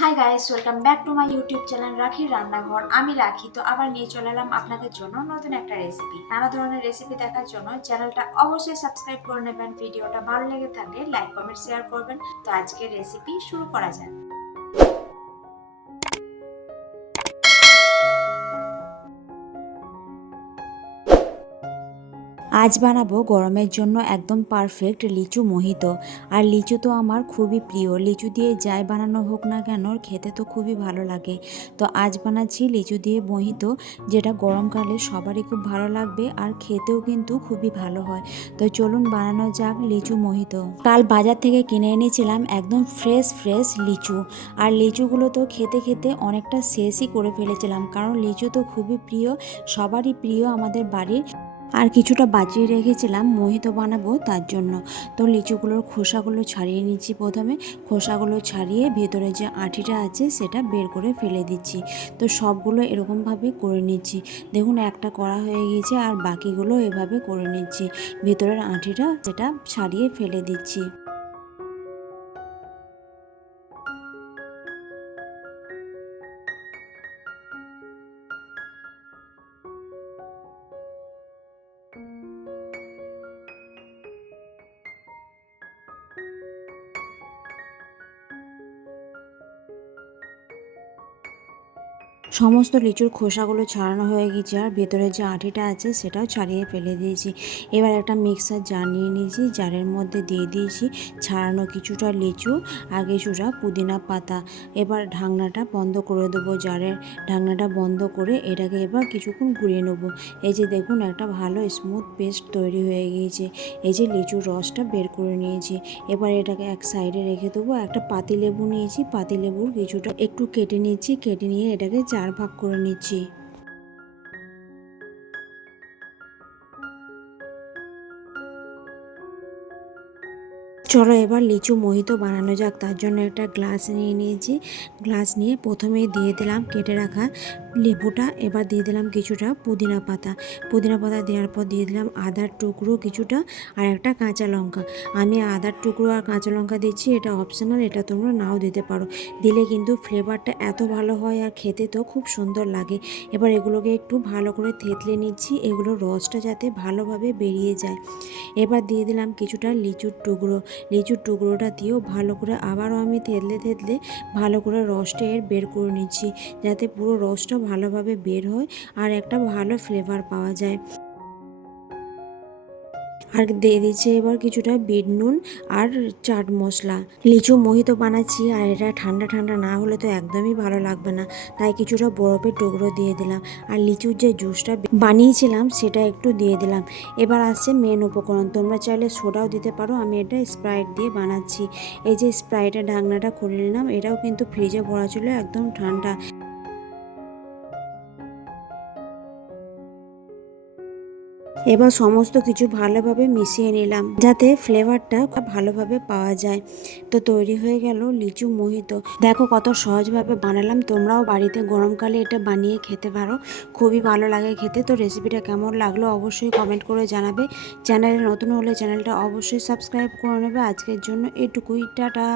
High guys, welcome back to my YouTube channel রাখির রান্নাঘর। আমি রাখি তো আবার নিয়ে চলে এলাম আপনাদের জন্য নতুন একটা রেসিপি। নানা ধরনের রেসিপি দেখার জন্য চ্যানেলটা অবশ্যই সাবস্ক্রাইব করে নেবেন। ভিডিওটা ভালো লেগে থাকলে লাইক কমেন্ট শেয়ার করবেন। তো আজকের রেসিপি শুরু করা যাক। আজ বানাবো গরমের জন্য একদম পারফেক্ট লিচু মোহিত। আর লিচু তো আমার খুবই প্রিয়, লিচু দিয়ে যাই বানানো হোক না কেন খেতে তো খুবই ভালো লাগে। তো আজ বানাচ্ছি লিচু দিয়ে মোহিত, যেটা গরমকালে সবারই খুব ভালো লাগবে আর খেতেও কিন্তু খুবই ভালো হয়। তো চলুন বানানো যাক লিচু মোহিত। কাল বাজার থেকে কিনে এনেছিলাম একদম ফ্রেশ লিচু। আর লিচুগুলো তো খেতে খেতে অনেকটা শেষই করে ফেলেছিলাম, কারণ লিচু তো খুবই প্রিয়, সবারই প্রিয় আমাদের বাড়ির। আর কিছুটা বাঁচিয়ে রেখেছিলাম মোহিত বানাবো তার জন্য। তো লিচুগুলোর খোসাগুলো ছাড়িয়ে নিচ্ছি। প্রথমে খোসাগুলো ছাড়িয়ে ভেতরে যে আঁটিটা আছে সেটা বের করে ফেলে দিচ্ছি। তো সবগুলো এরকমভাবে করে নিচ্ছি। দেখুন একটা করা হয়ে গিয়েছে আর বাকিগুলো এভাবে করে নিচ্ছি। ভেতরের আঁটিটা সেটা ছাড়িয়ে ফেলে দিচ্ছি। সমস্ত লিচুর খোসাগুলো ছাড়ানো হয়ে গেছে আর ভেতরে যে আঁটিটা আছে সেটাও ছাড়িয়ে ফেলে দিয়েছি। এবার একটা মিক্সার জার নিয়ে নিয়েছি, জারের মধ্যে দিয়ে দিয়েছি ছাড়ানো কিছুটা লিচু আর কিছুটা পুদিনা পাতা। এবার ঢাকনাটা বন্ধ করে দেবো, জারের ঢাকনাটা বন্ধ করে এটাকে এবার কিছুক্ষণ ঘুরিয়ে নেবো। এই যে দেখুন একটা ভালো স্মুথ পেস্ট তৈরি হয়ে গিয়েছে। এই যে লিচুর রসটা বের করে নিয়েছি। এবার এটাকে এক সাইডে রেখে দেবো। একটা পাতিলেবু নিয়েছি, পাতিলেবুর কিছুটা একটু কেটে নিয়েছি, কেটে নিয়ে এটাকে 4 ভাগ করে নিচ্ছি। চলো এবার লিচু মোহিত বানানো যাক। তার জন্য একটা গ্লাস নিয়ে নিয়েছি। গ্লাস নিয়ে প্রথমেই দিয়ে দিলাম কেটে রাখা লেবুটা। এবার দিয়ে দিলাম কিছুটা পুদিনা পাতা। পুদিনা পাতা দেওয়ার পর দিয়ে দিলাম আদার টুকরো কিছুটা আর একটা কাঁচা লঙ্কা। আমি আদার টুকরো আর কাঁচা লঙ্কা দিচ্ছি, এটা অপশনাল, এটা তোমরা নাও দিতে পারো। দিলে কিন্তু ফ্লেভারটা এত ভালো হয় আর খেতে তো খুব সুন্দর লাগে। এবার এগুলোকে একটু ভালো করে থেতলে নিচ্ছি, এগুলোর রসটা যাতে ভালোভাবে বেরিয়ে যায়। এবার দিয়ে দিলাম কিছুটা লিচুর টুকরো। লিচুর টুকরোটা দিয়েও ভালো করে আবারও আমি থেতলে ভালো করে রসটা এর বের করে নিচ্ছি, যাতে পুরো রসটা ভালোভাবে বের হয় আর একটা ভালো ফ্লেভার পাওয়া যায়। আর দিয়ে দিচ্ছে এবার কিছুটা বিট নুন আর চাট মশলা। লিচু মোহিত বানাচ্ছি আর এটা ঠান্ডা ঠান্ডা না হলে তো একদমই ভালো লাগবে না, তাই কিছুটা বরফের টুকরো দিয়ে দিলাম। আর লিচুর যে জুসটা বানিয়েছিলাম সেটা একটু দিয়ে দিলাম। এবার আসছে মেন উপকরণ, তোমরা চাইলে সোডাও দিতে পারো, আমি এটা স্প্রাইট দিয়ে বানাচ্ছি। এই যে স্প্রাইটের ঢাকনাটা খুলে নিলাম, এটাও কিন্তু ফ্রিজে ভরা ছিল একদম ঠান্ডা। এবার সমস্ত কিছু ভালোভাবে মিশিয়ে নিলাম, যাতে ফ্লেভারটা খুব ভালোভাবে পাওয়া যায়। তো তৈরি হয়ে গেল লিচু মোহিত। দেখো কত সহজভাবে বানালাম, তোমরাও বাড়িতে গরমকালে এটা বানিয়ে খেতে পারো, খুবই ভালো লাগে খেতে। তো রেসিপিটা কেমন লাগলো অবশ্যই কমেন্ট করে জানাবে। চ্যানেলে নতুন হলে চ্যানেলটা অবশ্যই সাবস্ক্রাইব করে নেবে। আজকের জন্য এটুকুই, টাটা।